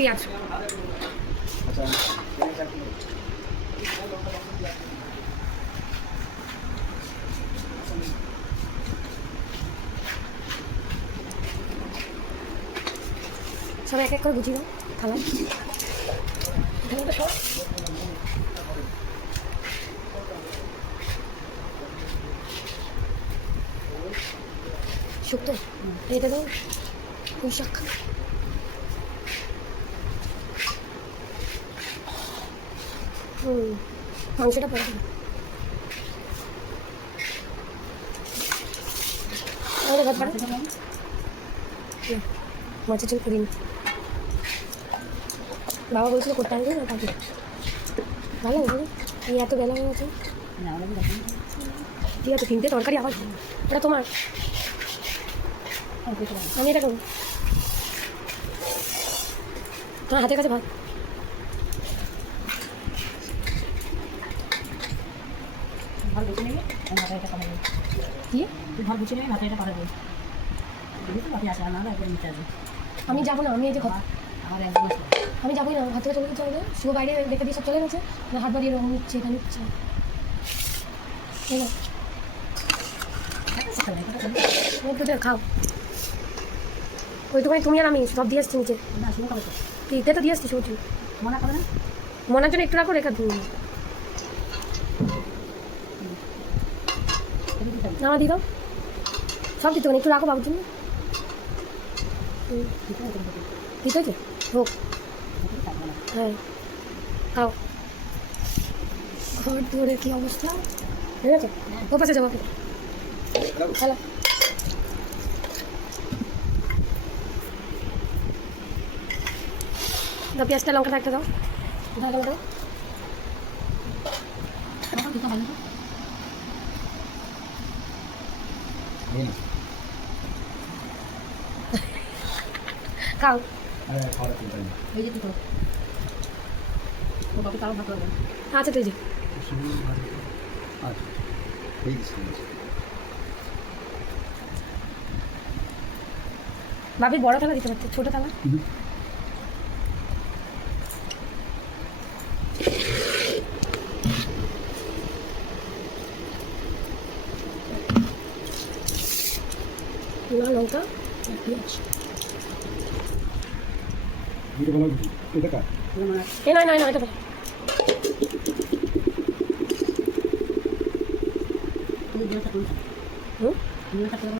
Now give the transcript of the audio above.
পেঁয়াজ। সব এক এক করে বুঝিয়ে দাও থালায়। এখানে তো সব শুক্তো এটা দাও, পুঁই শাক। মাংসটা পরে দেবো। মাছের ঝোল করিনি, বাবা বলছিল করতে আসবে না, তাকে ভালো লাগে এই এত বেলা হয়ে গেছে। ঠিক আছে, তিনটে তরকারি আবার ওটা তোমার, আমি এটা করবো। তোমার হাতের কাছে ভাত। ভাত বেছে নেবে, ভাতে এটা পাঠাবে। কি তুই ভাত বেছে নেবে, ভাতে এটা পাঠাবে। বাকি আসে না, একবার নিতে আসবে। আমি যাবো না, আমি এই যে আমার একদম আসবে। আমি যাবোই না, হাত থেকে চলে গেছে আমাদের শুভ বাইরে রেখে দিয়ে সব চলে গেছে, হাত বাড়িয়ে রঙ নিচ্ছে, এটা নিচ্ছে। খাও ওইটুকুনি তুমি আর আমি সব দিয়ে আসছি নিচে। না শুনে খাবে তো, তিনটে তো দিয়ে আসছি সবজি। মনে করে না, মনের জন্য একটু রাখো, রেখে দিন না দিই দাও, সব দিতে একটু রাখো বাবুর জন্য। ঠিক আছে হোক, হ্যাঁ খাও। ঘর দুয়ারের কী অবস্থা, ঠিক আছে ও পাশে যাবো। হ্যালো দাও, পেঁয়াজটা লঙ্কাটা একটা দাও, ভালো দাও। খাও এই যে তো ও বাকি তাও ভাত করবে। আচ্ছা তুই যে ভাবি বড় থালা দিতে পারছে, ছোটো থালা না লঙ্কা পেঁয়াজ। এ নয় নয় নয় এটা তুমি দিও থাকুন, হুম তুমি থাকলে